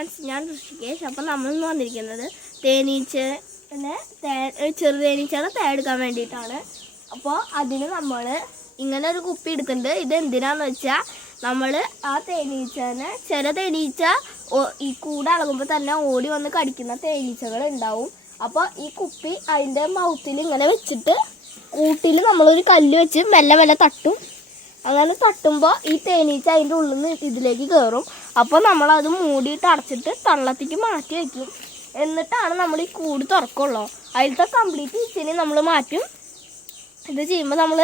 Friends ഞാൻ ഋഷികേഷ് അപ്പം നമ്മളിന്ന് വന്നിരിക്കുന്നത് തേനീച്ച തേ ചെറു തേനീച്ചകളെ തേടുക്കാൻ വേണ്ടിയിട്ടാണ്. അപ്പോൾ അതിന് നമ്മൾ ഇങ്ങനെ ഒരു കുപ്പി എടുക്കുന്നുണ്ട്. ഇത് എന്തിനാന്ന് വെച്ചാൽ നമ്മൾ ആ തേനീച്ചനെ ചില തേനീച്ച ഈ കൂടെ അളകുമ്പോൾ തന്നെ ഓടി വന്ന് കടിക്കുന്ന തേനീച്ചകൾ ഉണ്ടാവും. അപ്പോൾ ഈ കുപ്പി അതിന്റെ മൗത്തിൽ ഇങ്ങനെ വെച്ചിട്ട് കൂട്ടിൽ നമ്മളൊരു കല്ല് വെച്ച് മെല്ലെ മെല്ലെ തട്ടും. അങ്ങനെ തട്ടുമ്പോൾ ഈ തേനീച്ച അതിന്റെ ഉള്ളിൽ നിന്ന് ഇതിലേക്ക് കയറും അപ്പോൾ നമ്മളത് മൂടിയിട്ട് അടച്ചിട്ട് തള്ളത്തേക്ക് മാറ്റി വയ്ക്കും എന്നിട്ടാണ് നമ്മൾ ഈ കൂട് തുറക്കുള്ളൂ. അതിലത്തെ കംപ്ലീറ്റ് ഇച്ചിരി നമ്മൾ മാറ്റും. ഇത് ചെയ്യുമ്പോൾ നമ്മൾ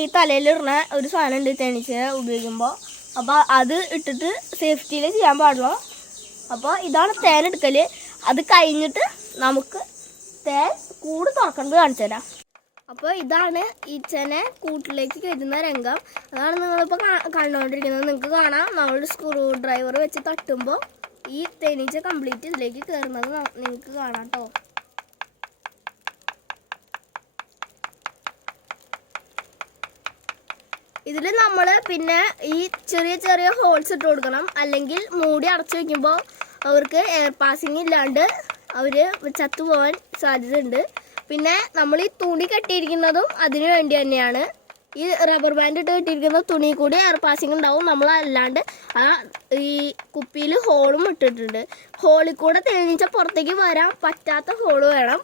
ഈ തലയിലിടുന്ന ഒരു സാധനം ഉണ്ട് തേനീച്ച ഉപയോഗിക്കുമ്പോൾ അപ്പോൾ അത് ഇട്ടിട്ട് സേഫ്റ്റിയിൽ ചെയ്യാൻ പാടുള്ളൂ. അപ്പോൾ ഇതാണ് തേൻ എടുക്കൽ അത് കഴിഞ്ഞിട്ട് നമുക്ക് തേൻ കൂട് തുറക്കേണ്ടത് കാണിച്ചു തരാം അപ്പോൾ ഇതാണ് ഈച്ചനെ കൂട്ടിലേക്ക് കയറ്റുന്ന രംഗം. അതാണ് നിങ്ങളിപ്പോൾ കണ്ടുകൊണ്ടിരിക്കുന്നത് നിങ്ങൾക്ക് കാണാം. നമ്മൾ സ്ക്രൂ ഡ്രൈവർ വെച്ച് തട്ടുമ്പോൾ ഈ തേനീച്ച കംപ്ലീറ്റ് ഇതിലേക്ക് കയറുന്നത് നിങ്ങൾക്ക് കാണാം കേട്ടോ ഇതിൽ നമ്മൾ പിന്നെ ഈ ചെറിയ ചെറിയ ഹോൾസ് ഇട്ട് കൊടുക്കണം. അല്ലെങ്കിൽ മൂടി അടച്ചു വയ്ക്കുമ്പോൾ അവർക്ക് എയർ പാസിങ് ഇല്ലാണ്ട് അവർ ചത്തുപോകാൻ സാധ്യതയുണ്ട്. പിന്നെ നമ്മൾ ഈ തുണി കെട്ടിയിരിക്കുന്നതും അതിനു വേണ്ടി തന്നെയാണ്. ഈ റബ്ബർ ബാൻഡ് ഇട്ട് കെട്ടിയിരിക്കുന്ന തുണി കൂടി എയർ പാസിംഗ് ഉണ്ടാവും. നമ്മൾ അല്ലാണ്ട് ആ ഈ കുപ്പിയിൽ ഹോളും ഇട്ടിട്ടുണ്ട്. ഹോളിൽ കൂടെ തേനീച്ച പുറത്തേക്ക് വരാൻ പറ്റാത്ത ഹോൾ വേണം.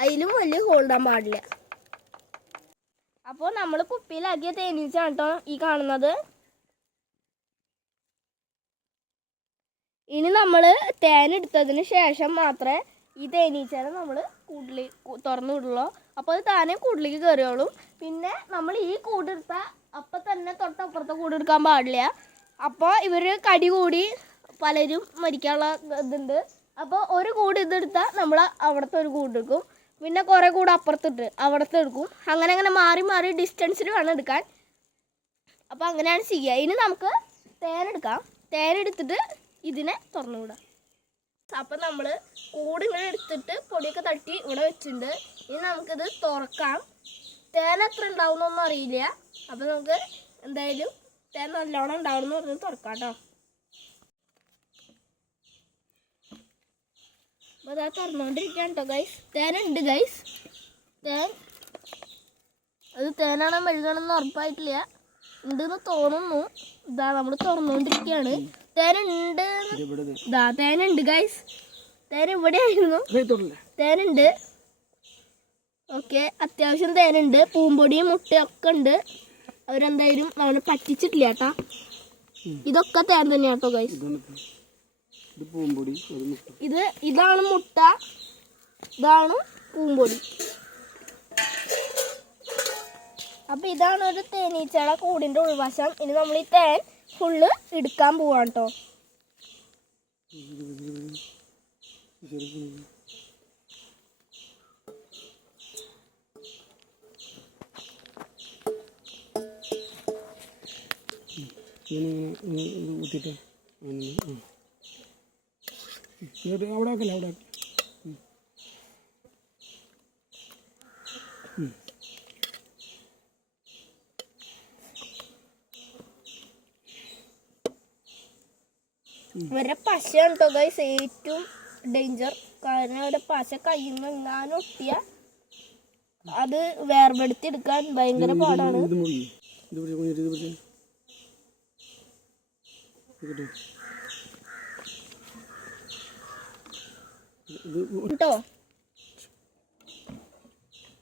അതിലും വലിയ ഹോൾ ഇടാൻ പാടില്ല. അപ്പോൾ നമ്മൾ കുപ്പിയിലാക്കിയ തേനീച്ച കേട്ടോ ഈ കാണുന്നത്. ഇനി നമ്മൾ തേൻ എടുത്തതിന് ശേഷം മാത്രമേ ഈ തേനീച്ചനെ നമ്മൾ കൂട്ടിൽ തുറന്നു വിടുള്ളൂ അപ്പോൾ അത് താനെ കൂട്ടിലേക്ക് കയറിയോളും പിന്നെ നമ്മൾ ഈ കൂടെടുത്താൽ അപ്പം തന്നെ തൊട്ടപ്പുറത്തെ കൂടെടുക്കാൻ പാടില്ല. അപ്പോൾ ഇവർ കടി കൂടി പലരും മരിക്കാനുള്ള ഇതുണ്ട്. അപ്പോൾ ഒരു കൂട് ഇതെടുത്താൽ നമ്മൾ അവിടുത്തെ ഒരു കൂടെടുക്കും. പിന്നെ കുറേ കൂടെ അപ്പുറത്തിട്ട് അവിടുത്തെ എടുക്കും. അങ്ങനെ അങ്ങനെ മാറി മാറി ഡിസ്റ്റൻസിൽ വേണം എടുക്കാൻ. അപ്പോൾ അങ്ങനെയാണ് ചെയ്യുക ഇനി നമുക്ക് തേനെടുക്കാം. തേനെടുത്തിട്ട് ഇതിനെ തുറന്നു വിടാം. അപ്പം നമ്മൾ കൂട് ഇങ്ങനെ എടുത്തിട്ട് പൊടിയൊക്കെ തട്ടി ഇവിടെ വെച്ചിട്ടുണ്ട്. ഇനി നമുക്കിത് തുറക്കാം. തേൻ എത്ര ഉണ്ടാവുന്നൊന്നും അറിയില്ല. അപ്പം നമുക്ക് എന്തായാലും തേൻ നല്ലോണം ഉണ്ടാവണം എന്ന് പറഞ്ഞ് തുറക്കാം കേട്ടോ അപ്പോൾ അതാ തുറന്നുകൊണ്ടിരിക്കുകയാണ് കേട്ടോ ഗൈസ് തേനുണ്ട് ഗൈസ് തേൻ. അത് തേനാണോ മെഴുകണമെന്ന് ഉറപ്പായിട്ടില്ല. ഉണ്ടെന്ന് തോന്നുന്നു. ഇതാ നമ്മൾ തുറന്നുകൊണ്ടിരിക്കുകയാണ് തേനുണ്ട്. ഇതാ തേനുണ്ട് ഗൈസ് തേൻ ഇവിടെ ആയിരുന്നു തേനുണ്ട്. ഓക്കെ അത്യാവശ്യം തേനുണ്ട്. പൂമ്പൊടിയും മുട്ടയും ഒക്കെ ഉണ്ട്. അവരെന്തായാലും അവനെ പറ്റിച്ചിട്ടില്ല കേട്ടാ. ഇതൊക്കെ തേൻ തന്നെയാണ് കേട്ടോ ഗൈസ് ഇത് ഇതാണ് മുട്ട. ഇതാണ് പൂമ്പൊടി. അപ്പൊ ഇതാണ് ഒരു തേനീച്ചയുടെ കൂടിന്റെ ഉൾവശം. ഇനി നമ്മൾ ഈ തേൻ ഫുള്ള് എടുക്കാൻ പോവാണ് കേട്ടോ അവിടെ ആക്കല്ല അവിടെ ആക്കി ഇവരുടെ പശ കേട്ടോ ഗൈസ് ഏറ്റവും ഡേഞ്ചർ കാരണം അവരുടെ പശ കയ്യിൽ നിന്ന് എങ്ങാനും ഒട്ടിയ അത് വേർപെടുത്തി എടുക്കാൻ ഭയങ്കര പാടാണ്. കിട്ടോ ഇത് കേട്ടോ?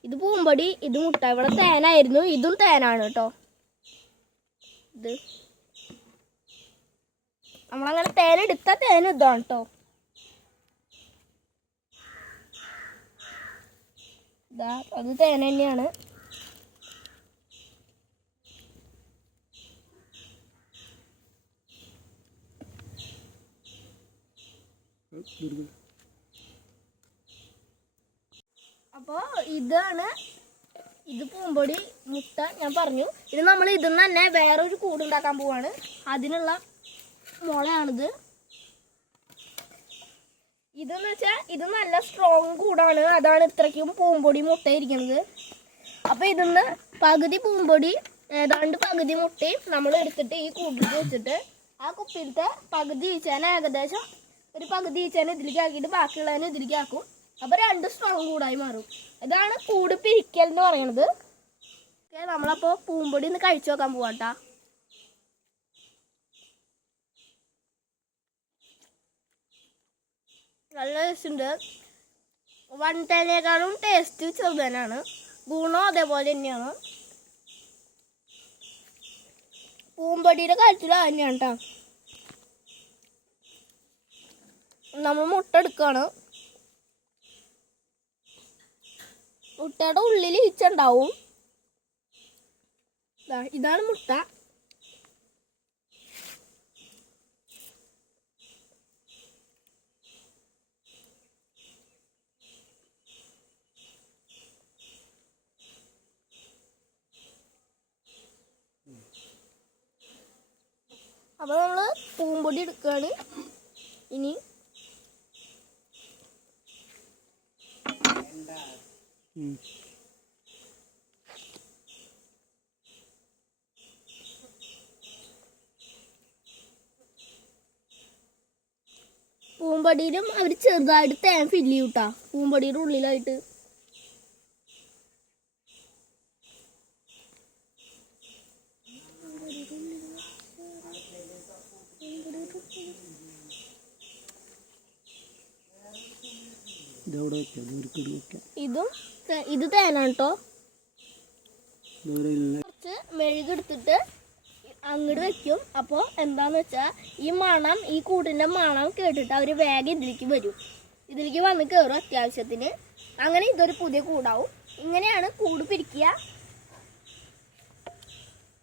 ഇത് പോകുമ്പടി ഇത് മുട്ട. ഇവിടെ തേനായിരുന്നു. ഇതും തേനാണ് കേട്ടോ. ഇത് നമ്മളങ്ങനെ തേൻ എടുത്ത തേൻ ഇതാണ് കേട്ടോ അത് തേൻ തന്നെയാണ്. അപ്പോൾ ഇതാണ് ഇത് പൂമ്പൊടി മുട്ട ഞാൻ പറഞ്ഞു. ഇത് നമ്മൾ ഇതിൽ തന്നെ വേറൊരു കൂടുണ്ടാക്കാൻ പോവാണ്. അതിനുള്ള മുളയാണിത്. ഇതെന്ന് വെച്ചാൽ ഇത് നല്ല സ്ട്രോങ് കൂടാണ്. അതാണ് ഇത്രയ്ക്കും പൂമ്പൊടി മുട്ടയിരിക്കുന്നത് അപ്പം അപ്പോൾ ഇതിന്ന് പകുതി പൂമ്പൊടി ഏതാണ്ട് പകുതി മുട്ടയും നമ്മൾ എടുത്തിട്ട് ഈ കൂട്ടിൽ വെച്ചിട്ട് ആ കുപ്പിയിലത്തെ പകുതി ഈച്ചാൻ ഏകദേശം ഒരു പകുതി ഈച്ചാൻ ഇതിലേക്ക് ആക്കിയിട്ട് ബാക്കിയുള്ളതിനെ ഇതിലേക്ക് ആക്കും. അപ്പോൾ രണ്ട് സ്ട്രോങ് കൂടായി മാറും. ഇതാണ് കൂട് പിരിക്കൽ എന്ന് പറയണത്. നമ്മളപ്പോൾ പൂമ്പൊടി ഒന്ന് കഴിച്ചു നോക്കാൻ പോവാട്ടാ. നല്ല ടേസ്റ്റ് ഉണ്ട് വൺ ടെനേക്കാളും ടേസ്റ്റ് ചെറുതനാണ്. ഗുണം അതേപോലെ തന്നെയാണ്. പൂമ്പടിയുടെ കാര്യത്തിൽ തന്നെയാണ് കേട്ടോ നമ്മൾ മുട്ട എടുക്കുകയാണ് മുട്ടയുടെ ഉള്ളിൽ ഈച്ച ഉണ്ടാവും ഇതാണ് മുട്ട. അപ്പോൾ നമ്മൾ പൂമ്പൊടി എടുക്കുകയാണ് ഇനി. പൂമ്പടിയിലും അവർ ചെറുതായിട്ട് തേൻ ഫില്ല് ചെയ്യൂട്ടാ പൂമ്പടിയുടെ ഉള്ളിലായിട്ട് ഇതവിടെ വെക്കാം ദൂരക്കടി വെക്കാം. ഇതും തേ- ഇത് തേനാണ് കേട്ടോ ദൂരെ ഇല്ല. കുറച്ച് മെഴുകെടുത്തിട്ട് അങ്ങോട്ട് വെക്കും. അപ്പോൾ എന്താന്ന് വെച്ചാൽ ഈ മണം ഈ കൂട്ടിന്റെ മണം കേട്ടിട്ട് അവർ വേഗം ഇതിലേക്ക് വരും. ഇതിലേക്ക് വന്ന് കയറും അത്യാവശ്യത്തിന്. അങ്ങനെ ഇതൊരു പുതിയ കൂടാവും. ഇങ്ങനെയാണ് കൂട് പിരിക്കുക.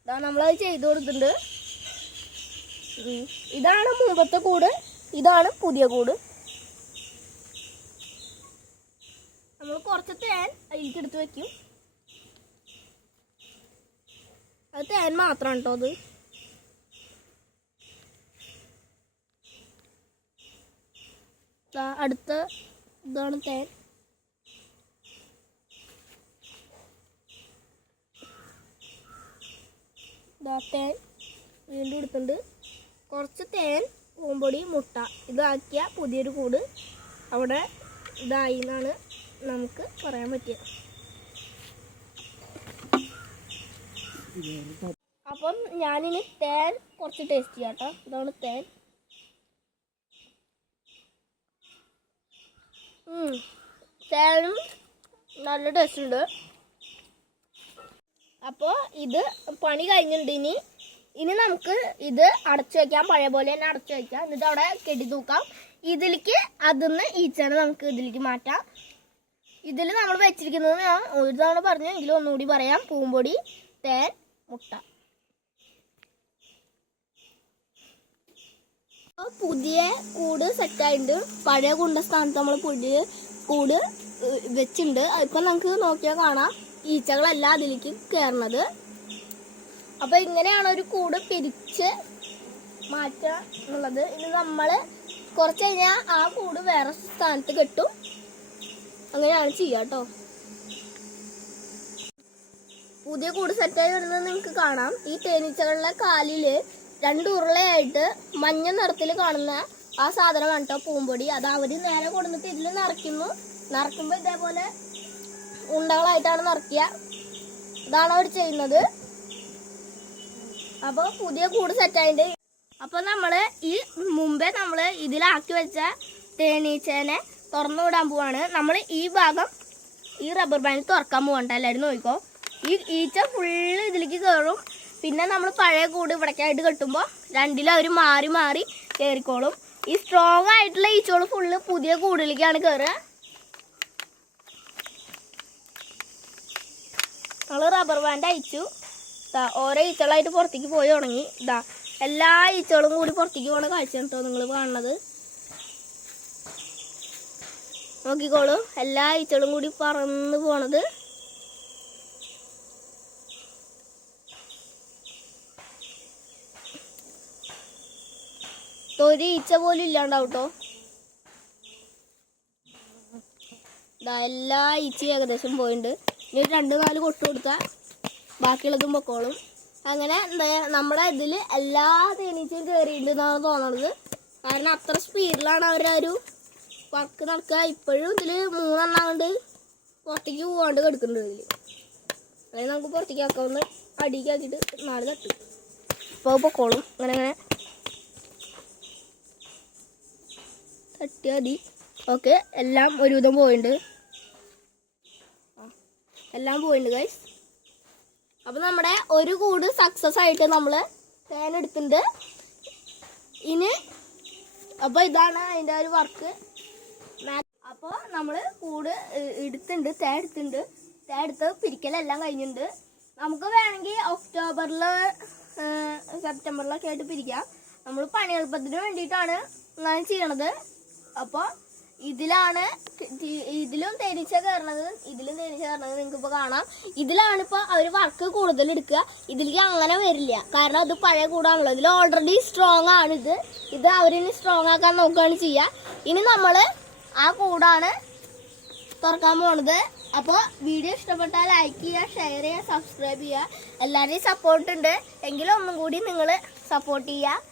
ഇതാ നമ്മളത് ചെയ്തു കൊടുത്തിട്ടുണ്ട്. ഇതാണ് മുമ്പത്തെ കൂട്. ഇതാണ് പുതിയ കൂട്. നമ്മൾ കുറച്ച് തേൻ അതിലേക്ക് എടുത്ത് വെക്കും. അത് തേൻ മാത്രമാണ് കേട്ടോ അത്. അടുത്ത ഇതാണ് തേൻ. തേൻ വീണ്ടും എടുത്തിട്ടുണ്ട്. കുറച്ച് തേൻ പൂമ്പൊടി മുട്ട ഇതാക്കിയ പുതിയൊരു കൂട് അവിടെ ഇതായി എന്നാണ് നമുക്ക് പറയാൻ പറ്റിയത് അപ്പം ഞാനിനി തേൻ കുറച്ച് ടേസ്റ്റ് ചെയ്യാം കേട്ടോ ഇതാണ് തേൻ. തേനും നല്ല ടേസ്റ്റ് ഉണ്ട്. അപ്പോൾ ഇത് പണി കഴിഞ്ഞിട്ടുണ്ട് ഇനി. ഇനി നമുക്ക് ഇത് അടച്ചു വയ്ക്കാം പഴയ പോലെ തന്നെ അടച്ചു വയ്ക്കാം എന്നിട്ട് അവിടെ കെട്ടി തൂക്കാം. ഇതിലേക്ക് അതിന്ന് ഈച്ചനെ നമുക്ക് ഇതിലേക്ക് മാറ്റാം. ഇതിൽ നമ്മൾ വെച്ചിരിക്കുന്നത് ഞാൻ ഒരു തവണ പറഞ്ഞു എങ്കിലും ഒന്നുകൂടി പറയാം. പൂമ്പൊടി തേൻ മുട്ട. പുതിയ കൂട് സെറ്റായിട്ടുണ്ട് പഴയ കൂടിന്റെ സ്ഥാനത്ത് നമ്മൾ പുതിയ കൂട് വെച്ചിട്ടുണ്ട്. ഇപ്പം നമുക്ക് നോക്കിയാൽ കാണാം. ഈച്ചകളെല്ലാം അതിലേക്ക് കയറണത് അപ്പോൾ ഇങ്ങനെയാണ് ഒരു കൂട് പിരിച്ച് മാറ്റുക എന്നുള്ളത്. ഇനി നമ്മൾ കുറച്ച് കഴിഞ്ഞാൽ ആ കൂട് വേറെ സ്ഥാനത്ത് കെട്ടും. അങ്ങനെയാണ് ചെയ്യുക കേട്ടോ പുതിയ കൂട് സെറ്റായി വരുന്നത് നിങ്ങൾക്ക് കാണാം. ഈ തേനീച്ചകളുടെ കാലിൽ രണ്ട് ഉരുളയായിട്ട് മഞ്ഞ നിറത്തിൽ കാണുന്ന ആ സാധനമാണ് കേട്ടോ പൂമ്പൊടി. അത് അവർ നേരെ കൊടുത്തിട്ട് ഇതിൽ നിറയ്ക്കുന്നു. നിറയ്ക്കുമ്പോൾ ഇതേപോലെ ഉണ്ടകളായിട്ടാണ് നിറയ്ക്കുക. ഇതാണ് അവർ ചെയ്യുന്നത്. അപ്പോൾ പുതിയ കൂട് സെറ്റായിട്ട് അപ്പോൾ നമ്മൾ ഈ മുമ്പേ നമ്മൾ ഇതിലാക്കി വെച്ച തേനീച്ചേനെ തുറന്നു വിടാൻ പോവാണ്. നമ്മൾ ഈ ഭാഗം ഈ റബ്ബർ ബാൻഡ് തുറക്കാൻ പോകണ്ട എല്ലാവരും നോക്കിക്കോ. ഈ ഈച്ച ഫുള്ള് ഇതിലേക്ക് കയറും പിന്നെ നമ്മൾ പഴയ കൂട് ഇവിടേക്കായിട്ട് കെട്ടുമ്പോൾ രണ്ടിലും അവർ മാറി മാറി കയറിക്കോളും ഈ സ്ട്രോങ് ആയിട്ടുള്ള ഈച്ചകൾ ഫുള്ള് പുതിയ കൂടിലേക്കാണ് കയറുക നമ്മൾ റബ്ബർ ബാൻഡ് അയച്ചു ഇതാ ഓരോ ഈച്ചകളായിട്ട് പുറത്തേക്ക് പോയി തുടങ്ങി. ഇതാ എല്ലാ ഈച്ചകളും കൂടി പുറത്തേക്ക് പോകുന്ന കാഴ്ച കേട്ടോ നിങ്ങൾ കാണുന്നത്. നോക്കിക്കോളൂ. എല്ലാ ഈച്ചകളും കൂടി പറന്ന് പോണത്. ഒരു ഈച്ച പോലും ഇല്ലാണ്ടാവട്ടോ. എല്ലാ ഈച്ചയും ഏകദേശം പോയിട്ടുണ്ട് ഇനി രണ്ട് നാല് കൊട്ട് കൊടുത്താൽ ബാക്കിയുള്ളതും പൊക്കോളും. അങ്ങനെ നമ്മുടെ ഇതിൽ എല്ലാ തേനീച്ചയും കയറിയിട്ടുണ്ടെന്നാണ് തോന്നണത്. കാരണം അത്ര സ്പീഡിലാണ് അവരൊരു വർക്ക് നടക്കുക ഇപ്പോഴും ഇതിൽ മൂന്നെണ്ണം കൊണ്ട് പുറത്തേക്ക് പോകാണ്ട് കിടക്കുന്നുണ്ട് ഇതിൽ അതായത് നമുക്ക് പുറത്തേക്ക് ആക്കാവുന്ന അടിക്ക് ആക്കിയിട്ട് നാല് തട്ടും. അപ്പോൾ പൊക്കോളും. അങ്ങനെ അങ്ങനെ തട്ടിയാൽ മതി. ഓക്കെ എല്ലാം ഒരുവിധം പോയിട്ടുണ്ട് എല്ലാം പോയിട്ടുണ്ട് ഗൈസ് അപ്പോൾ നമ്മുടെ ഒരു കൂട് സക്സസ് ആയിട്ട് നമ്മൾ തേൻ എടുത്തിട്ടുണ്ട് ഇനി അപ്പോൾ ഇതാണ് അതിന്റെ ഒരു വർക്ക് അപ്പോൾ നമ്മൾ കൂട് എടുത്തുണ്ട് തേ എടുത്തുണ്ട്. തേ എടുത്ത് പിരിക്കലെല്ലാം കഴിഞ്ഞിട്ടുണ്ട് നമുക്ക് വേണമെങ്കിൽ ഒക്ടോബറിൽ സെപ്റ്റംബറിലൊക്കെ ആയിട്ട് പിരിക്കാം. നമ്മൾ പണി എളുപ്പത്തിന് വേണ്ടിയിട്ടാണ് ഇങ്ങനെ ചെയ്യണത്. അപ്പോൾ ഇതിലാണ് ഇതിലും തേനീച്ച കയറണത് ഇതിലും തേനീച്ച കയറണത് നിങ്ങൾക്ക് ഇപ്പോൾ കാണാം. ഇതിലാണ് ഇപ്പോൾ അവർ വർക്ക് കൂടുതൽ എടുക്കുക. ഇതിലേക്ക് അങ്ങനെ വരില്ല. കാരണം അത് പഴയ കൂടാണല്ലോ. ഇതിൽ ഓൾറെഡി സ്ട്രോങ് ആണ് ഇത് ഇത് അവരിനി സ്ട്രോങ് ആക്കാൻ നോക്കുകയാണ് ചെയ്യുക ഇനി നമ്മൾ ആ കൂടാണ് തുറക്കാൻ പോണത്. അപ്പോൾ വീഡിയോ ഇഷ്ടപ്പെട്ടാൽ ലൈക്ക് ചെയ്യുക ഷെയർ ചെയ്യുക സബ്സ്ക്രൈബ് ചെയ്യുക. എല്ലാവരെയും സപ്പോർട്ട് ഉണ്ട്. എങ്കിലും ഒന്നും കൂടി നിങ്ങൾ സപ്പോർട്ട് ചെയ്യുക.